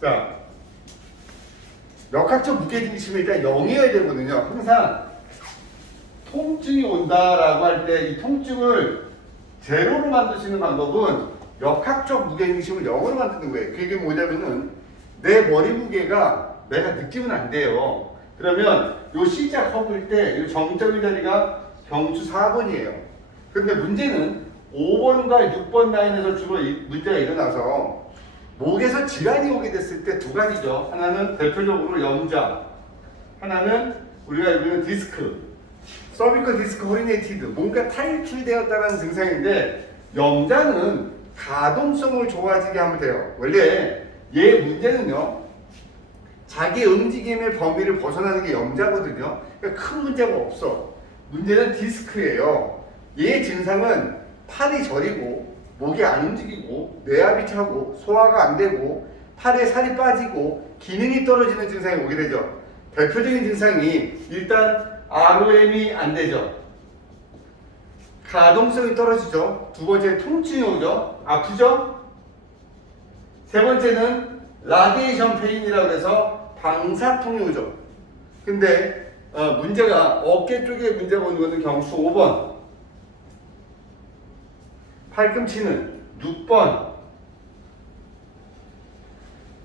자, 역학적 무게중심이 일단 0이어야 되거든요. 항상 통증이 온다라고 할 때 이 통증을 제로로 만들 수 있는 방법은 역학적 무게중심을 0으로 만드는 거예요. 그게 뭐냐면은 내 머리 무게가 내가 느끼면 안 돼요. 그러면 요 C자 커브일 때이 정점의 자리가 경추 4번이에요. 근데 문제는 5번과 6번 라인에서 주로 이 문제가 일어나서 목에서 질환이 오게 됐을 때 두 가지죠. 하나는 대표적으로 염좌, 하나는 우리가 여기는 디스크, 서비컬 디스크 호리네이티드, 뭔가 탈출되었다는 증상인데 염좌는 가동성을 좋아지게 하면 돼요. 원래 얘 문제는요. 자기 움직임의 범위를 벗어나는 게 염좌거든요. 그러니까 큰 문제가 없어. 문제는 디스크예요. 얘 증상은 팔이 저리고 목이 안 움직이고 뇌압이 차고 소화가 안 되고 팔에 살이 빠지고 기능이 떨어지는 증상이 오게 되죠. 대표적인 증상이 일단 ROM이 안 되죠. 가동성이 떨어지죠. 두 번째는 통증이 오죠. 아프죠. 세 번째는 라디에이션 페인이라고 해서 방사통이 오죠. 근데 어, 문제가 어깨 쪽에 문제가 오는 거는 경수 5번. 팔꿈치는 6번.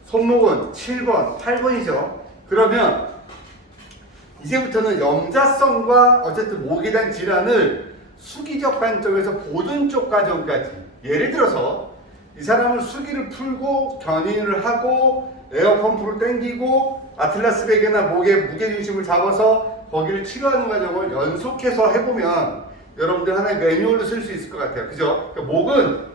손목은 7번, 8번이죠. 그러면 이제부터는 염자성과 어쨌든 목에 대한 질환을 수기적 관점에서 보든 쪽 과정까지 예를 들어서 이 사람은 수기를 풀고 견인을 하고 에어펌프를 당기고 아틀라스 베개나 목에 무게중심을 잡아서 거기를 치료하는 과정을 연속해서 해보면 여러분들 하나의 매뉴얼로 쓸 수 있을 것 같아요. 그죠? 그러니까 목은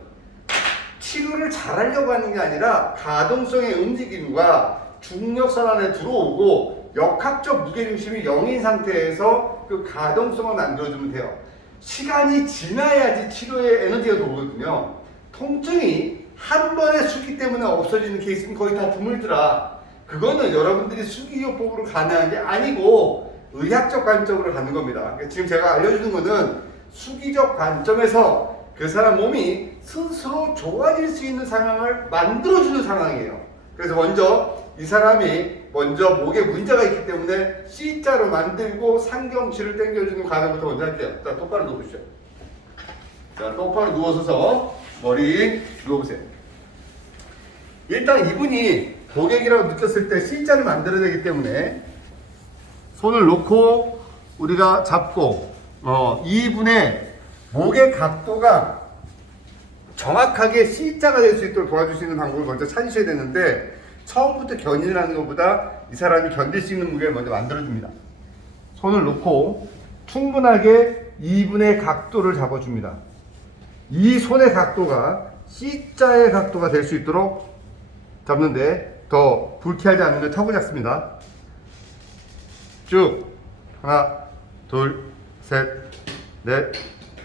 치료를 잘하려고 하는 게 아니라 가동성의 움직임과 중력선 안에 들어오고 역학적 무게중심이 0인 상태에서 그 가동성을 만들어주면 돼요. 시간이 지나야지 치료에 에너지가 들어오거든요. 통증이 한 번에 수기 때문에 없어지는 케이스는 거의 다 드물더라. 그거는 여러분들이 수기요법으로 가능한 게 아니고 의학적 관점으로 가는 겁니다. 그러니까 지금 제가 알려주는 거는 수기적 관점에서 그 사람 몸이 스스로 좋아질 수 있는 상황을 만들어주는 상황이에요. 그래서 먼저 이 사람이 먼저 목에 문제가 있기 때문에 C자로 만들고 상경치를 당겨주는 과정부터 먼저 할게요. 자, 똑바로 누워보시죠. 자, 똑바로 누워서서 머리 누워보세요. 일단 이분이 고객이라고 느꼈을 때 C자를 만들어야 되기 때문에 손을 놓고 우리가 잡고 어, 이분의 목의 각도가 정확하게 C자가 될 수 있도록 도와주시는 방법을 먼저 찾으셔야 되는데 처음부터 견인을 하는 것보다 이 사람이 견딜 수 있는 무게를 먼저 만들어줍니다. 손을 놓고 충분하게 2분의 각도를 잡아줍니다. 이 손의 각도가 C자의 각도가 될 수 있도록 잡는데 더 불쾌하지 않으면 턱을 잡습니다. 쭉 하나 둘 셋 넷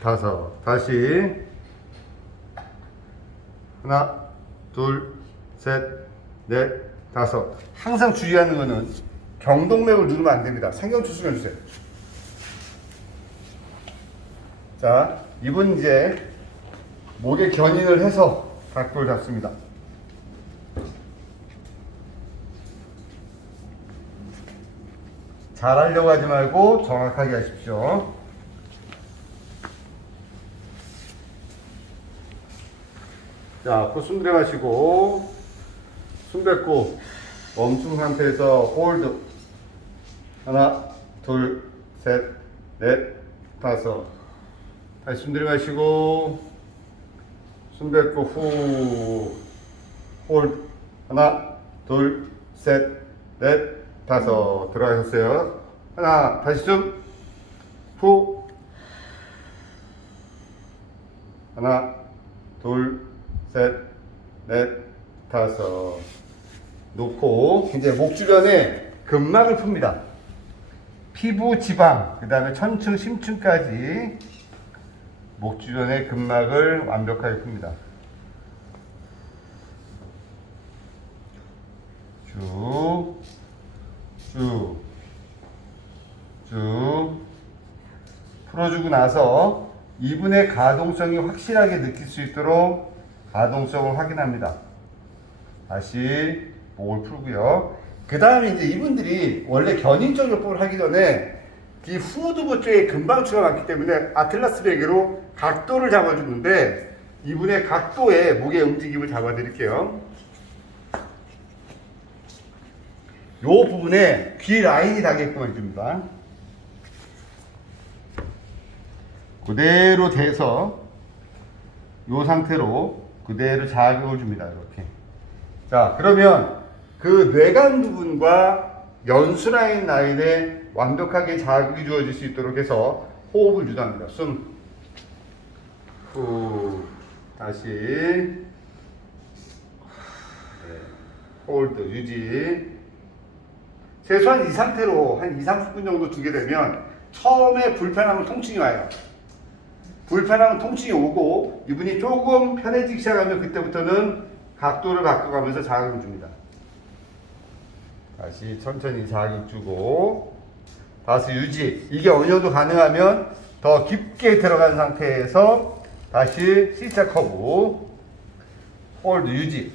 다섯 다시 하나 둘 셋 넷 다섯 항상 주의하는 거는 경동맥을 누르면 안 됩니다. 상경추 수면 주세요. 자 이분 이제 목에 견인을 해서 각도를 잡습니다. 잘하려고 하지 말고 정확하게 하십시오. 자, 코 숨 들어가시고 숨 뱉고 멈춘 상태에서 홀드. 하나, 둘, 셋, 넷, 다섯. 다시 숨 들어가시고 숨 뱉고 후. 홀드. 하나, 둘, 셋, 넷, 다섯. 들어가셨어요. 하나 다시 숨 후. 하나, 둘, 셋, 넷, 다섯. 놓고 이제 목 주변에 근막을 풉니다. 피부 지방, 그 다음에 천층, 심층까지 목 주변의 근막을 완벽하게 풉니다. 쭉, 쭉, 쭉 풀어주고 나서 이분의 가동성이 확실하게 느낄 수 있도록 가동성을 확인합니다. 다시 목을 풀고요. 그 다음에 이제 이분들이 원래 견인적 요법을 하기 전에 이 후두부 쪽에 금방추가 많기 때문에 아틀라스 베개로 각도를 잡아주는데 이분의 각도에 목의 움직임을 잡아드릴게요. 요 부분에 귀 라인이 닿게끔 해줍니다. 그대로 대서 요 상태로 그대로 자극을 줍니다. 이렇게. 자, 그러면 그 뇌관 부분과 연수 라인 라인에 완벽하게 자극이 주어질 수 있도록 해서 호흡을 유도합니다. 숨. 후. 다시. 네. 홀드 유지. 최소한 이 상태로 한 2, 30분 정도 두게 되면 처음에 불편함은 통증이 와요. 불편함은 통증이 오고 이분이 조금 편해지기 시작하면 그때부터는 각도를 바꿔가면서 자극을 줍니다. 다시 천천히 자극 주고 다시 유지. 이게 어느 정도 가능하면 더 깊게 들어간 상태에서 다시 커브 홀드 유지.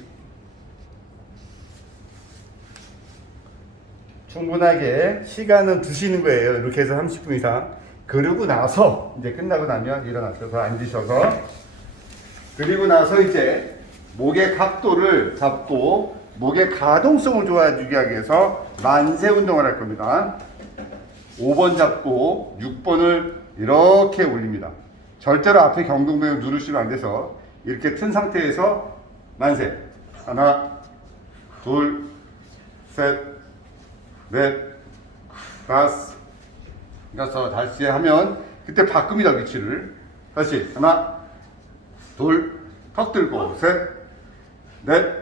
충분하게 시간은 두시는 거예요. 이렇게 해서 30분 이상. 그러고 나서 이제 끝나고 나면 일어나셔서 앉으셔서 그리고 나서 이제 목의 각도를 잡고 목의 가동성을 좋아지게 하기 위해서 만세 운동을 할 겁니다. 5번 잡고 6번을 이렇게 올립니다. 절대로 앞에 경동맥을 누르시면 안 돼서 이렇게 튼 상태에서 만세. 하나, 둘, 셋, 넷, 다섯, 여섯, 다시 하면 그때 바꿉니다 위치를. 다시 하나, 둘, 턱 들고 셋, 넷,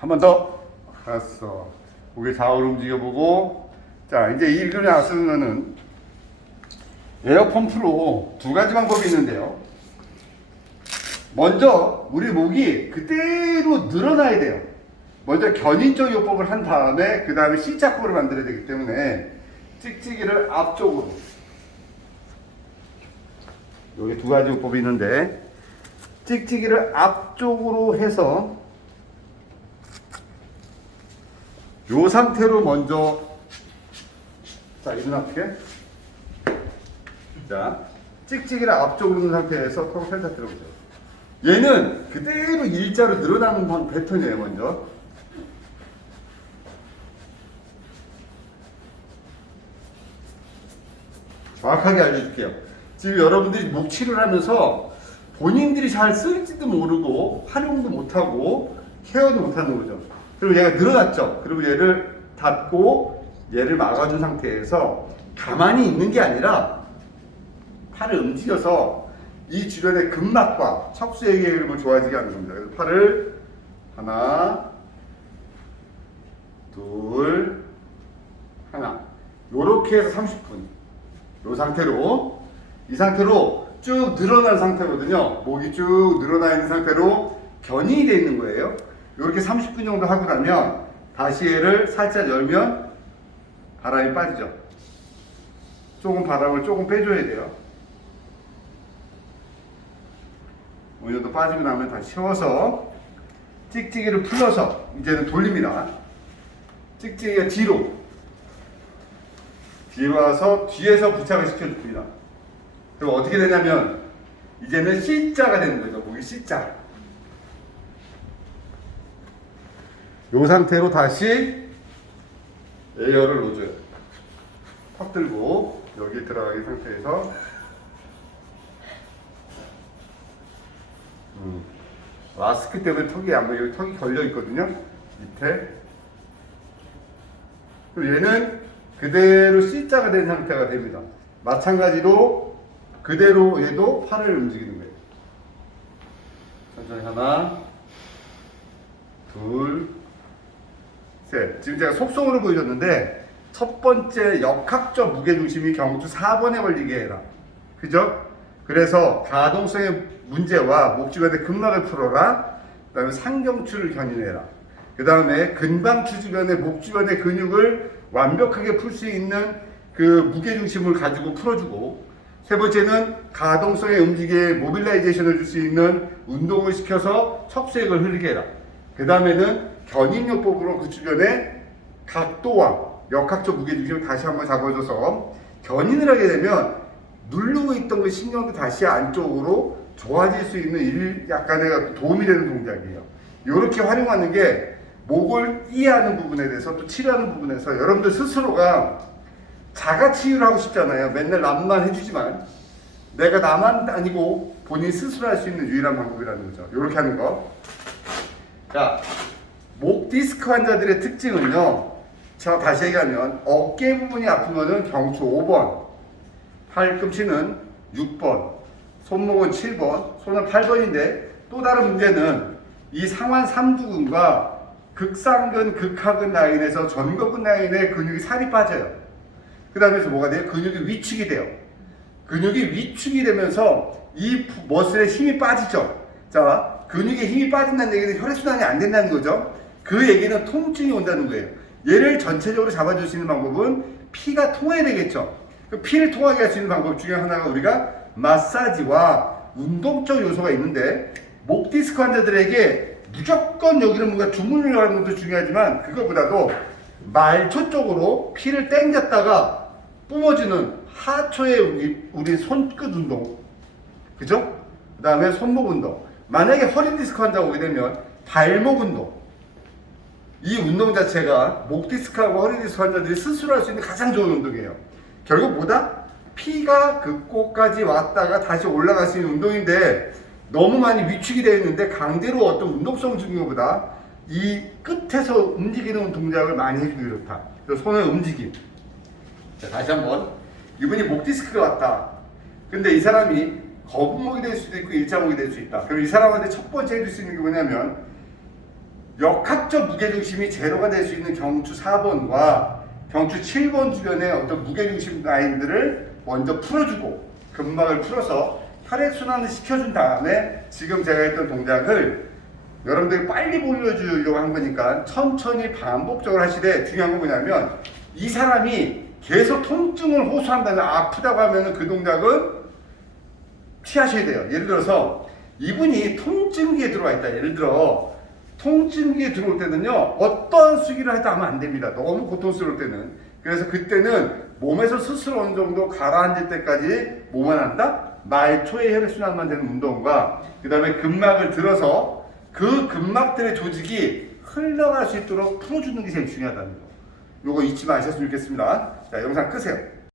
한 번 더, 다섯. 고개 좌우로 움직여보고 자 이제 이근을 아스는 에어 펌프로 두 가지 방법이 있는데요. 먼저 우리 목이 그대로 늘어나야 돼요. 먼저 견인적 요법을 한 다음에 그 다음에 C자급을 만들어야 되기 때문에 찍찍이를 앞쪽으로. 여기 두 가지 요법이 있는데 찍찍이를 앞쪽으로 해서 요 상태로 먼저 자 일어나게. 자 찍찍이를 앞쪽으로 놓은 상태에서 턱을 살짝 들어보죠. 얘는 그대로 일자로 늘어나는 방- 패턴이에요 먼저 정확하게 알려줄게요. 지금 여러분들이 목 치료를 하면서 본인들이 잘 쓸지도 모르고 활용도 못하고 케어도 못하는 거죠. 그리고 얘가 늘어났죠. 그리고 얘를 닫고 얘를 막아준 상태에서 가만히 있는 게 아니라 팔을 움직여서 이 주변의 근막과 척수의 흐름을 좋아지게 하는 겁니다. 그래서 팔을 하나, 둘, 하나. 요렇게 해서 30분. 이 상태로 이 상태로 쭉 늘어난 상태거든요. 목이 쭉 늘어나 있는 상태로 견인이 되어 있는 거예요. 이렇게 30분 정도 하고 나면 다시 얘를 살짝 열면 바람이 빠지죠. 조금 바람을 조금 빼줘야 돼요. 어느 정도 빠지고 나면 다시 채워서 찍찍이를 풀러서 이제는 돌립니다. 찍찍이가 뒤로 뒤로 와서 뒤에서 부착을 시켜줍니다. 그럼 어떻게 되냐면 이제는 C자가 되는 거죠. 목이 C자. 이 상태로 다시 에어를 넣어줘요. 턱 들고 여기 들어가기 상태에서 음. 마스크 때문에 턱이 안 보여요. 턱이 걸려 있거든요. 밑에. 그리고 얘는 그대로 C자가 된 상태가 됩니다. 마찬가지로 그대로 얘도 팔을 움직이는 거예요. 천천히 하나, 둘, 셋. 지금 제가 속성으로 보여줬는데 첫 번째 역학적 무게중심이 경주 4번에 걸리게 해라. 그죠? 그래서 가동성의 문제와 목 주변의 근막을 풀어라. 그 다음에 상경추를 견인해라. 그 다음에 근방추 주변의 목 주변의 근육을 완벽하게 풀 수 있는 그 무게중심을 가지고 풀어주고 세 번째는 가동성의 움직임에 모빌라이제이션을 줄 수 있는 운동을 시켜서 척수액을 흘리게 해라. 그 다음에는 견인요법으로 그 주변에 각도와 역학적 무게중심을 다시 한번 잡아줘서 견인을 하게 되면 누르고 있던 그 신경도 다시 안쪽으로 좋아질 수 있는 일 약간의 도움이 되는 동작이에요. 이렇게 활용하는 게 목을 이해하는 부분에 대해서 또 치료하는 부분에서 여러분들 스스로가 자가 치유를 하고 싶잖아요. 맨날 남만 해주지만 내가 나만 아니고 본인 스스로 할 수 있는 유일한 방법이라는 거죠. 이렇게 하는 거. 자, 목 디스크 환자들의 특징은요. 자, 다시 얘기하면 어깨 부분이 아프면은 경추 5번, 팔꿈치는 6번, 손목은 7번, 손은 8번인데 또 다른 문제는 이 상완 삼두근과 극상근, 극하근 라인에서 전거근 라인에 근육이 살이 빠져요. 그 다음에서 뭐가 돼요? 근육이 위축이 돼요. 근육이 위축이 되면서 이 부- 머슬에 힘이 빠지죠. 자, 근육에 힘이 빠진다는 얘기는 혈액순환이 안 된다는 거죠. 그 얘기는 통증이 온다는 거예요. 얘를 전체적으로 잡아줄 수 있는 방법은 피가 통해야 되겠죠. 그 피를 통하게 할 수 있는 방법 중에 하나가 우리가 마사지와 운동적 요소가 있는데 목 디스크 환자들에게 무조건 여기는 뭔가 주문을 하는 것도 중요하지만 그것보다도 말초 쪽으로 피를 당겼다가 뿜어지는 하초의 우리, 우리 손끝 운동 그죠? 그 다음에 손목 운동 만약에 허리 디스크 환자가 오게 되면 발목 운동 이 운동 자체가 목 디스크하고 허리 디스크 환자들이 스스로 할 수 있는 가장 좋은 운동이에요. 결국 뭐다? 피가 그 꼭까지 왔다가 다시 올라갈 수 있는 운동인데 너무 많이 위축이 되어 있는데 강제로 어떤 운동성 것보다 이 끝에서 움직이는 동작을 많이 해주는 게 좋다. 그래서 손의 움직임. 자, 다시 한번. 이분이 목 디스크가 왔다. 근데 이 사람이 거북목이 될 수도 있고 일자목이 될 수 있다. 그럼 이 사람한테 첫 번째 해줄 수 있는 게 뭐냐면 역학적 무게중심이 제로가 될 수 있는 경추 4번과 경추 7번 주변의 어떤 무게중심 라인들을 먼저 풀어주고 근막을 풀어서 혈액 순환을 시켜준 다음에 지금 제가 했던 동작을 여러분들이 빨리 보여주려고 한 거니까 천천히 반복적으로 하시되 중요한 건 뭐냐면 이 사람이 계속 통증을 호소한다면 아프다고 하면 그 동작은 피하셔야 돼요. 예를 들어서 이분이 통증기에 들어와 있다. 예를 들어 통증기에 들어올 때는요 어떤 수기를 해도 하면 안 됩니다. 너무 고통스러울 때는 그래서 그때는 몸에서 스스로 어느 정도 가라앉을 때까지 뭐만 한다? 말초의 혈액순환만 되는 운동과 그 다음에 근막을 들어서 그 근막들의 조직이 흘러갈 수 있도록 풀어주는 게 제일 중요하다는 거. 요거 잊지 마셨으면 좋겠습니다. 자 영상 끄세요.